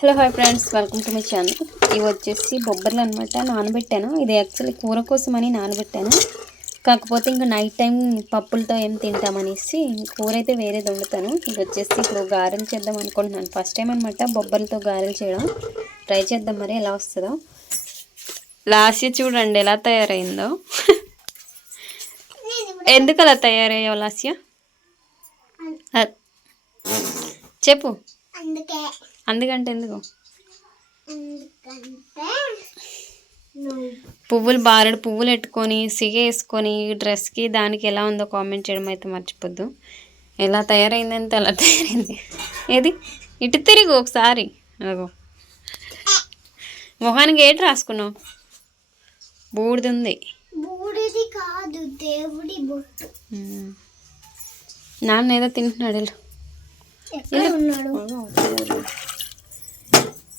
Hello hi friends. Welcome to my channel. ఇవి వచ్చేసి బొబ్బర్లు అనమాట నానబెట్టాను. ఇది యాక్చువల్లీ కూర కోసమని నానబెట్టాను. కాకపోతే ఇంకా నైట్ టైం పప్పులతో ఏం తింటామనేసి కూర అయితే వేరేది వండుతాను. ఇది వచ్చేసి ఇప్పుడు గారెలు చేద్దాం అనుకుంటున్నాను. ఫస్ట్ టైం అనమాట బొబ్బర్లతో గారెలు చేయడం. ట్రై చేద్దాం మరి ఎలా వస్తుందో. లాస్ట్ చూడండి ఎలా తయారైందో. ఎందుకు అలా తయారయ్యావు లాస్య చెప్పు. అందుకే. అందుకంటే ఎందుకు? పువ్వులు బారెడు పువ్వులు పెట్టుకొని సిగ వేసుకొని ఈ డ్రెస్కి దానికి ఎలా ఉందో కామెంట్ చేయడం అయితే మర్చిపోద్దు. ఎలా తయారైందంటే అలా తయారైంది. ఏది? ఇటు తిరిగి ఒకసారి. అగో మొహానికి ఏంటి రాసుకున్నావు? బూడిది ఉంది బూడిది కాదు దేవుడి బొట్టు. నాన్న ఏదో తింటున్నాడు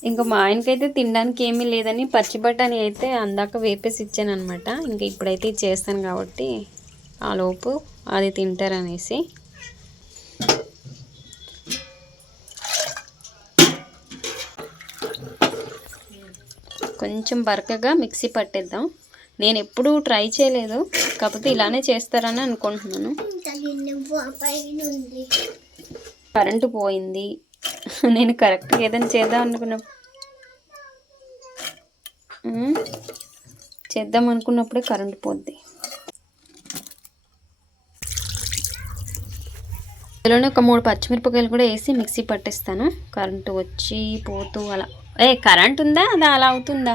ఇంకా మా ఆయనకైతే తినడానికి ఏమీ లేదని పచ్చి బఠానీ అయితే అందాక వేపేసి ఇచ్చాను అనమాట ఇంకా ఇప్పుడైతే చేస్తాను కాబట్టి ఆ లోపు అది తింటారనేసి. కొంచెం బరకగా మిక్సీ పట్టేద్దాం. నేను ఎప్పుడూ ట్రై చేయలేదు కాకపోతే ఇలానే చేస్తారని అనుకుంటున్నాను. కరెంటు పోయింది. నేను కరెక్ట్గా ఏదైనా చేద్దాం అనుకున్న చేద్దాం అనుకున్నప్పుడే కరెంటు పోద్ది. ఇందులోనే ఒక మూడు పచ్చిమిరపకాయలు కూడా వేసి మిక్సీ పట్టేస్తాను. కరెంటు వచ్చి పోతూ అలా. ఏ కరెంట్ ఉందా? అది అలా అవుతుందా?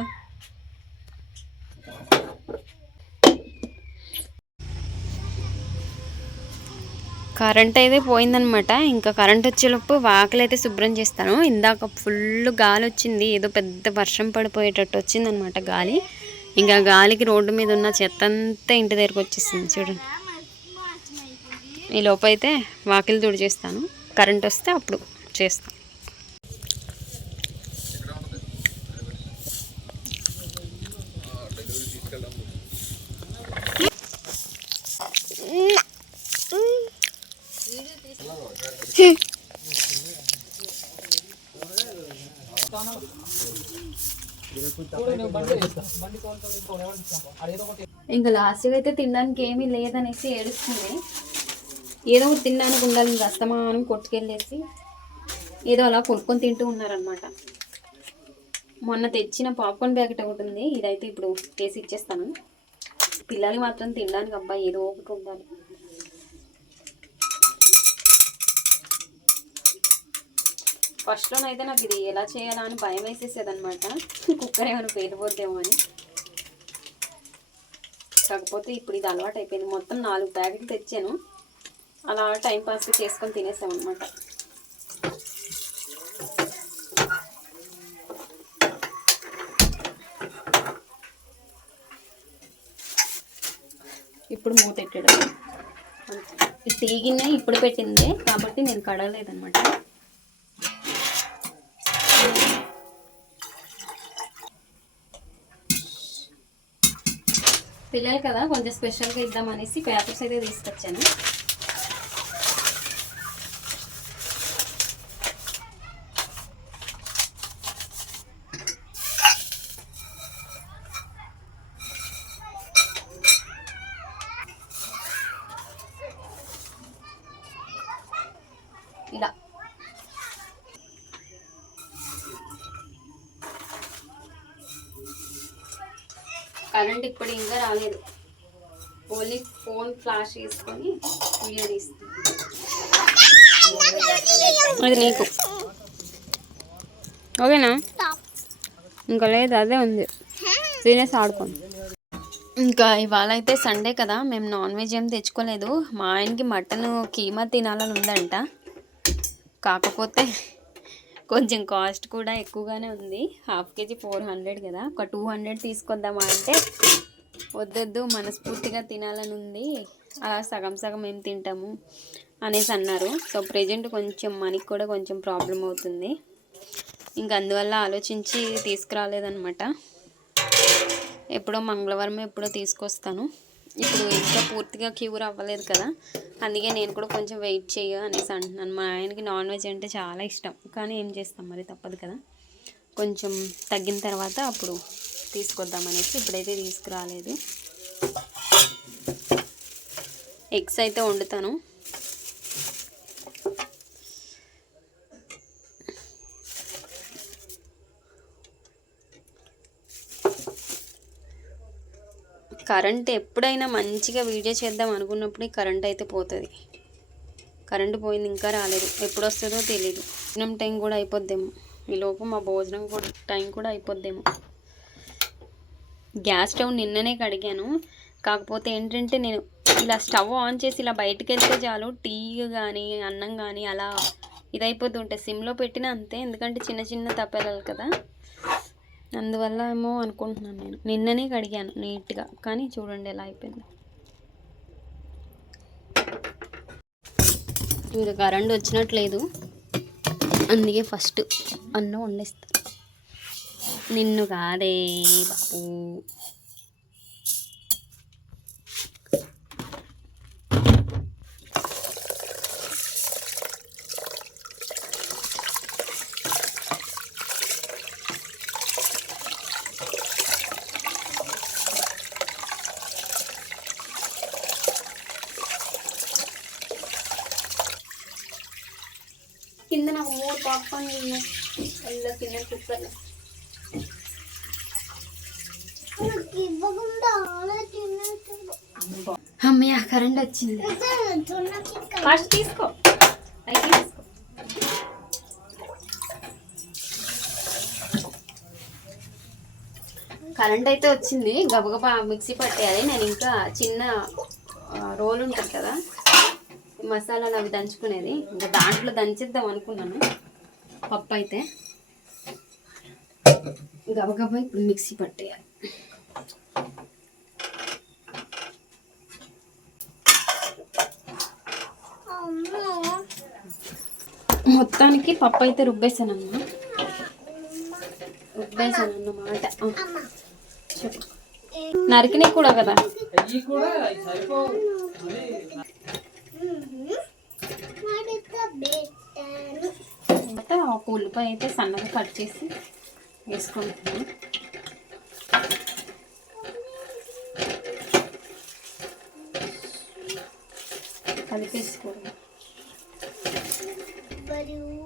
కరెంట్ అయితే పోయిందనమాట ఇంకా కరెంట్ వచ్చేలోపు వాకిలి అయితే శుభ్రం చేస్తాను. ఇందాక ఫుల్ గాలి వచ్చింది. ఏదో పెద్ద వర్షం పడిపోయేటట్టు వచ్చిందనమాట గాలి. ఇంకా గాలికి రోడ్డు మీద ఉన్న చెత్త అంతా ఇంటి దగ్గరకు వచ్చేసింది చూడండి. ఈ లోపైతే వాకిలి తుడి చేస్తాను కరెంట్ వస్తే అప్పుడు చేస్తాను. ఇంకా లాస్ట్గా అయితే తినడానికి ఏమీ లేదనేసి ఏడుస్తుంది. ఏదో ఒకటి తినడానికి ఉండాలి ఇంకా అస్తమానం కొట్టుకెళ్ళేసి ఏదో అలా కొనుక్కొని తింటూ ఉన్నారనమాట మొన్న తెచ్చిన పాప్కార్న్ ప్యాకెట్ ఒకటి ఉంది ఇదైతే ఇప్పుడు వేసి ఇచ్చేస్తాను. పిల్లలు మాత్రం తినడానికి అబ్బాయి ఏదో ఒకటి ఉండాలి. ఫస్ట్లోనైతే నాకు ఇది ఎలా చేయాలా అని భయం వేసేసేదనమాట కుక్కర్ ఏమైనా పేలిపోద్దేమో అని. కాకపోతే ఇప్పుడు ఇది అలవాటు అయిపోయింది. మొత్తం నాలుగు ప్యాకెట్లు తెచ్చాను. అలా టైం పాస్ చేసుకొని తినేసాం అనమాట ఇప్పుడు మూత పెట్టడం ఈ టీ గిన్నె ఇప్పుడు పెట్టిందే కాబట్టి నేను కడగలేదన్నమాట. పిల్లలు కదా కొంచెం స్పెషల్గా ఇద్దామనేసి పేపర్స్ అయితే తీసుకొచ్చాను. ఇలా. కరెంట్ ఇప్పుడు ఇంకా రాలేదు. ఓన్లీ ఫోన్ ఫ్లాష్ చేసుకొని వీడియో తీస్తుంది అది నీకు. ఓకేనా? ఇంకా లేదు అదే ఉంది. సీరియస్ ఆడుకోండి. ఇంకా ఇవాళ అయితే సండే కదా మేము నాన్ వెజ్ ఏం తెచ్చుకోలేదు. మా ఆయనకి మటన్ కీమా తినాలని ఉందంట. కాకపోతే కొంచెం కాస్ట్ కూడా ఎక్కువగానే ఉంది. హాఫ్ కేజీ ఫోర్ హండ్రెడ్ కదా. ఒక టూ హండ్రెడ్ తీసుకొద్దామా అంటే వద్దొద్దు మనస్ఫూర్తిగా తినాలని ఉంది. అలా సగం సగం ఏం తింటాము అనేసి అన్నారు. సో ప్రజెంట్ కొంచెం మనకి కూడా కొంచెం ప్రాబ్లం అవుతుంది. ఇంకా అందువల్ల ఆలోచించి తీసుకురాలేదనమాట ఎప్పుడో మంగళవారం ఎప్పుడో తీసుకొస్తాను. ఇప్పుడు ఇంకా పూర్తిగా క్యూర్ అవ్వలేదు కదా. అందుకే నేను కూడా కొంచెం వెయిట్ చేయ అనేసి అంటున్నాను. మా ఆయనకి నాన్ వెజ్ అంటే చాలా ఇష్టం. కానీ ఏం చేస్తాం మరి? తప్పదు కదా. కొంచెం తగ్గిన తర్వాత అప్పుడు తీసుకొద్దామనేసి ఇప్పుడైతే తీసుకురాలేదు. ఎగ్స్ అయితే వండుతాను. కరెంట్ ఎప్పుడైనా మంచిగా వీడియో చేద్దాం అనుకున్నప్పుడు కరెంట్ అయితే పోతుంది. కరెంట్ పోయింది ఇంకా రాలేదు. ఎప్పుడు వస్తుందో తెలియదు భోజనం టైం కూడా అయిపోద్దేమో. ఈ లోపు మా భోజనం కూడా టైం కూడా అయిపోద్దేమో. గ్యాస్ స్టవ్ నిన్ననే కడిగాను. కాకపోతే ఏంటంటే నేను ఇలా స్టవ్ ఆన్ చేసి ఇలా బయటకు వెళ్తే చాలు టీ కానీ అన్నం కానీ అలా ఇదైపోతుంటే సిమ్లో పెట్టినా అంతే. ఎందుకంటే చిన్న చిన్న తప్పెలాలి కదా. అందువల్ల ఏమో అనుకుంటున్నాను నేను. నిన్ననే కడిగాను నీట్గా కానీ చూడండి ఎలా అయిపోయింది. ఇంకా కరెంట్ వచ్చినట్లేదు. అందుకే ఫస్ట్ అన్నం వండేస్తాను నిన్ను కాదే బాపు పాప్కార్న్ అందులో కింద కుక్కర్లో. అమ్మయ్య కరెంట్ వచ్చింది. ఫస్ట్ తీసుకో. తీసుకో. కరెంట్ అయితే వచ్చింది. గబగబా మిక్సీ పట్టేయాలి. నేను ఇంకా చిన్న రోల్ ఉంటుంది కదా మసాలాలు అవి దంచుకునేది. ఇంకా దాంట్లో దంచిద్దాం అనుకున్నాను. పప్పు అయితే గబగబా ఇప్పుడు మిక్సీ పట్టేయాలి. మొత్తానికి పప్పు అయితే రుబ్బేసానమ్మా. రుబ్బేసాను అన్నమాట ఆ, చెప్పు. నరికినవి కూడా కదా? తర్వాత ఒక ఉల్లిపాయ అయితే సన్నగా కట్ చేసి వేసుకుంటున్నాను. కలిపేసుకోండి బరువు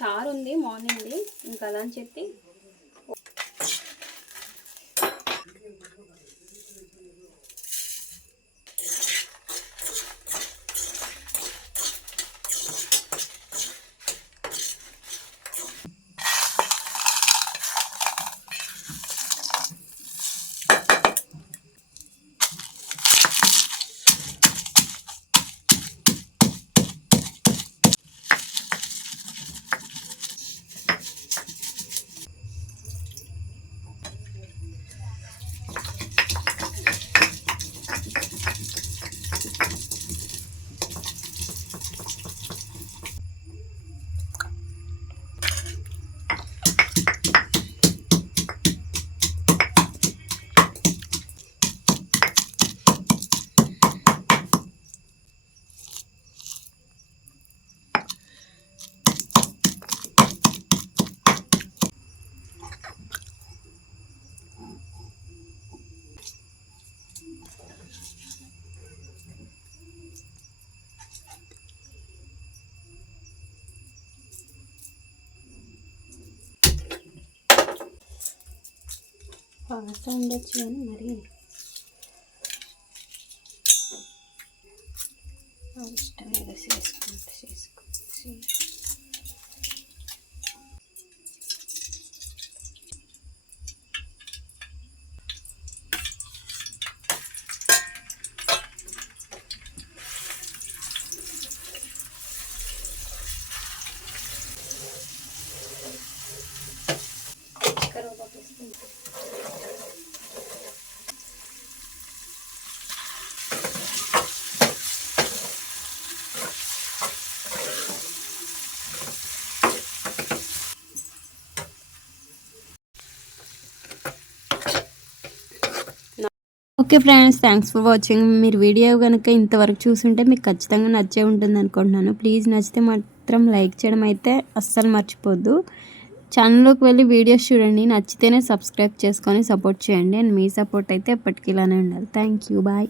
చారు ఉంది మార్నింగ్ది ఇంకా అలా అని చెప్పి పాత ఉండొచ్చు కానీ మరి ఆ ఇష్టం ఏదో చేసుకుంటే చేసుకోవచ్చు కరివేపాకు వేసుకుంటా okay friends thanks for watching మీరు వీడియో కనుక ఇంతవరకు చూసుంటే మీకు ఖచ్చితంగా నచ్చే ఉంటుంది అనుకుంటున్నాను. ప్లీజ్ నచ్చితే మాత్రం లైక్ చేయడం అయితే అస్సలు మర్చిపోద్దు. ఛానల్లోకి వెళ్ళి వీడియోస్ చూడండి. నచ్చితేనే సబ్స్క్రైబ్ చేసుకొని సపోర్ట్ చేయండి. అండ్ మీ సపోర్ట్ అయితే ఎప్పటికీ ఇలానే ఉండాలి. Thank you bye